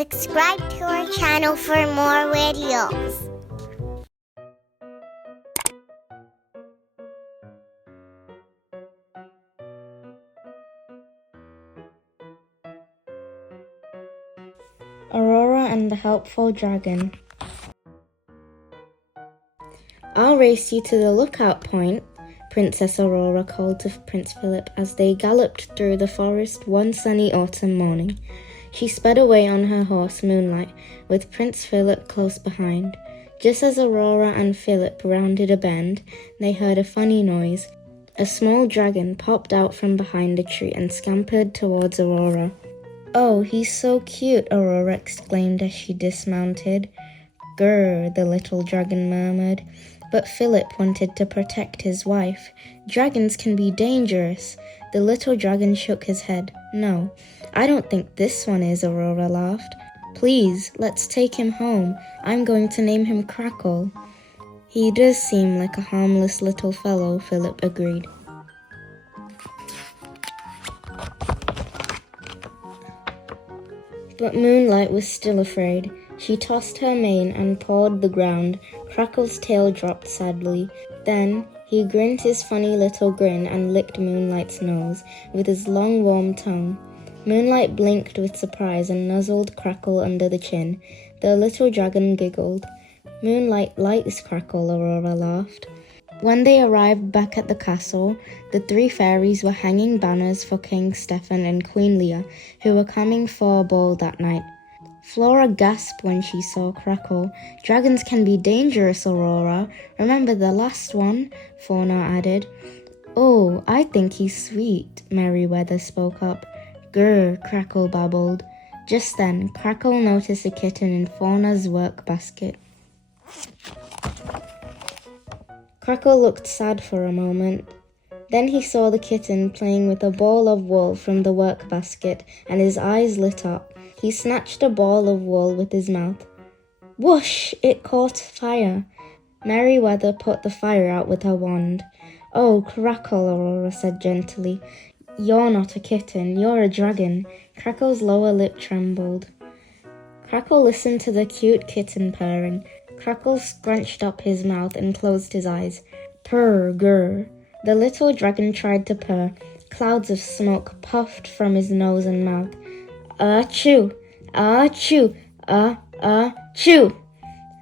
Subscribe to our channel for more videos. Aurora and the Helpful Dragon. "I'll race you to the lookout point," Princess Aurora called to Prince Philip as they galloped through the forest one sunny autumn morning. She sped away on her horse Moonlight, with Prince Philip close behind. Just as Aurora and Philip rounded a bend, they heard a funny noise. A small dragon popped out from behind a tree and scampered towards Aurora. "Oh, he's so cute," Aurora exclaimed as she dismounted. "Grr," the little dragon murmured. But Philip wanted to protect his wife. "Dragons can be dangerous." The little dragon shook his head. "No, I don't think this one is," Aurora laughed. "Please, let's take him home. I'm going to name him Crackle." "He does seem like a harmless little fellow," Philip agreed. But Moonlight was still afraid. She tossed her mane and pawed the ground. Crackle's tail dropped sadly. Then he grinned his funny little grin and licked Moonlight's nose with his long warm tongue. Moonlight blinked with surprise and nuzzled Crackle under the chin. The little dragon giggled. "Moonlight likes Crackle," Aurora laughed. When they arrived back at the castle, the three fairies were hanging banners for King Stefan and Queen Leah, who were coming for a ball that night. Flora gasped when she saw Crackle. "Dragons can be dangerous, Aurora. Remember the last one?" Fauna added. "Oh, I think he's sweet," Merryweather spoke up. "Grr," Crackle babbled. Just then, Crackle noticed a kitten in Fauna's work basket. Crackle looked sad for a moment. Then he saw the kitten playing with a ball of wool from the work basket, and his eyes lit up. He snatched a ball of wool with his mouth. Whoosh! It caught fire. Merryweather put the fire out with her wand. "Oh, Crackle," Aurora said gently. "You're not a kitten, you're a dragon." Crackle's lower lip trembled. Crackle listened to the cute kitten purring. Crackle scrunched up his mouth and closed his eyes. Purr, grr. The little dragon tried to purr. Clouds of smoke puffed from his nose and mouth. Achoo! Achoo! Achoo!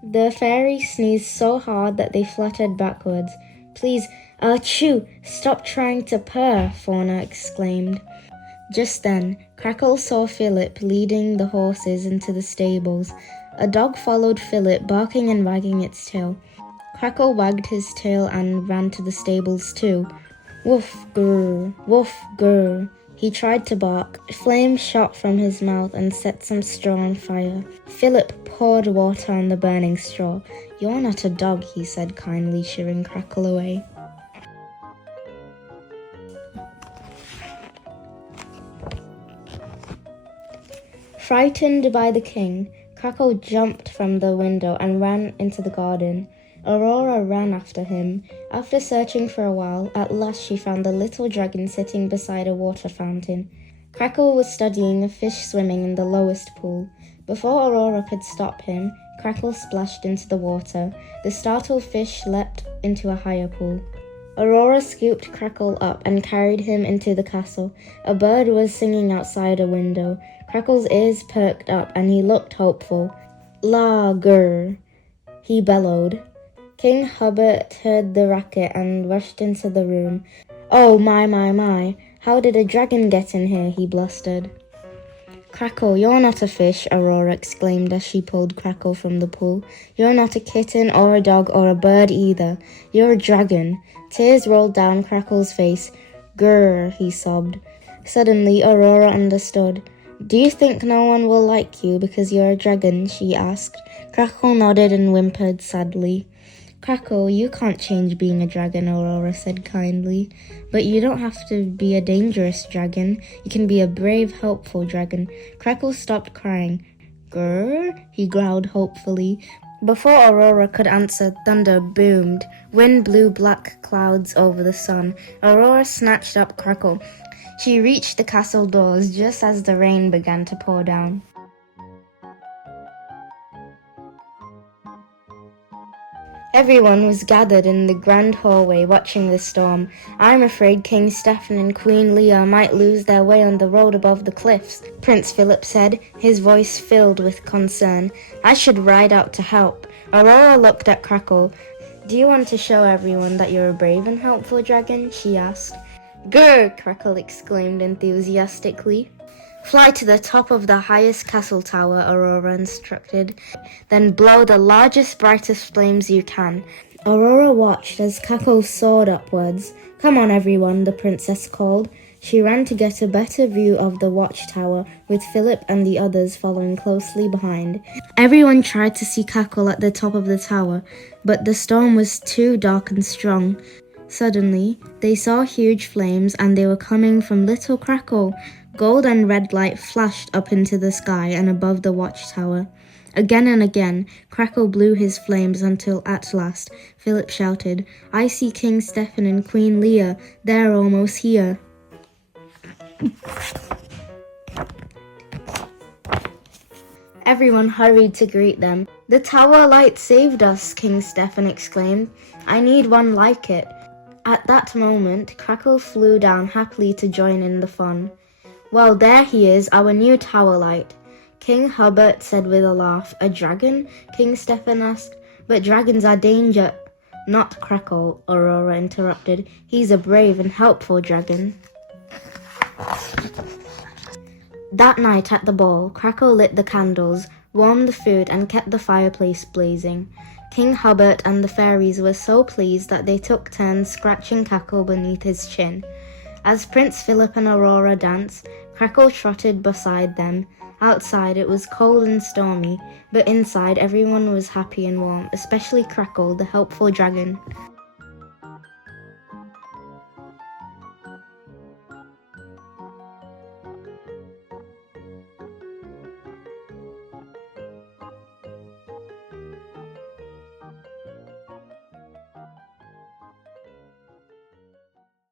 The fairy sneezed so hard that they fluttered backwards. "Please, achoo! Stop trying to purr," Fauna exclaimed. Just then, Crackle saw Philip leading the horses into the stables. A dog followed Philip, barking and wagging its tail. Crackle wagged his tail and ran to the stables too. Woof, grr, woof, grr. He tried to bark. Flames shot from his mouth and set some straw on fire. Philip poured water on the burning straw. "You're not a dog," he said kindly, shooing Crackle away. Frightened by the king, Crackle jumped from the window and ran into the garden. Aurora ran after him. After searching for a while, at last she found the little dragon sitting beside a water fountain. Crackle was studying a fish swimming in the lowest pool. Before Aurora could stop him, Crackle splashed into the water. The startled fish leapt into a higher pool. Aurora scooped Crackle up and carried him into the castle. A bird was singing outside a window. Crackle's ears perked up and he looked hopeful. "La, grr," he bellowed. King Hubbard heard the racket and rushed into the room. "Oh, my, how did a dragon get in here?" he blustered. "Crackle, you're not a fish," Aurora exclaimed as she pulled Crackle from the pool. "You're not a kitten or a dog or a bird either. You're a dragon." Tears rolled down Crackle's face. "Grr," he sobbed. Suddenly, Aurora understood. "Do you think no one will like you because you're a dragon?" she asked. Crackle nodded and whimpered sadly. "Crackle, you can't change being a dragon," Aurora said kindly. "But you don't have to be a dangerous dragon. You can be a brave, helpful dragon." Crackle stopped crying. "Grr," he growled hopefully. Before Aurora could answer, thunder boomed. Wind blew black clouds over the sun. Aurora snatched up Crackle. She reached the castle doors just as the rain began to pour down. Everyone was gathered in the grand hallway watching the storm. "I'm afraid King Stephen and Queen Leah might lose their way on the road above the cliffs," Prince Philip said, his voice filled with concern. "I should ride out to help." Aurora looked at Crackle. "Do you want to show everyone that you're a brave and helpful dragon?" she asked. "Grr!" Crackle exclaimed enthusiastically. "Fly to the top of the highest castle tower," Aurora instructed. "Then blow the largest, brightest flames you can." Aurora watched as Crackle soared upwards. "Come on, everyone," the princess called. She ran to get a better view of the watchtower, with Philip and the others following closely behind. Everyone tried to see Crackle at the top of the tower, but the storm was too dark and strong. Suddenly, they saw huge flames, and they were coming from little Crackle. Gold and red light flashed up into the sky and above the watchtower. Again and again, Crackle blew his flames until at last, Philip shouted, "I see King Stephen and Queen Leah. They're almost here." Everyone hurried to greet them. "The tower light saved us," King Stephen exclaimed. "I need one like it." At that moment, Crackle flew down happily to join in the fun. "Well, there he is, our new tower light," King Hubert said with a laugh. "A dragon?" King Stephen asked. "But dragons are danger." "Not Crackle," Aurora interrupted. "He's a brave and helpful dragon." That night at the ball, Crackle lit the candles, warmed the food, and kept the fireplace blazing. King Hubert and the fairies were so pleased that they took turns scratching Crackle beneath his chin. As Prince Philip and Aurora danced, Crackle trotted beside them. Outside it was cold and stormy, but inside everyone was happy and warm, especially Crackle, the helpful dragon.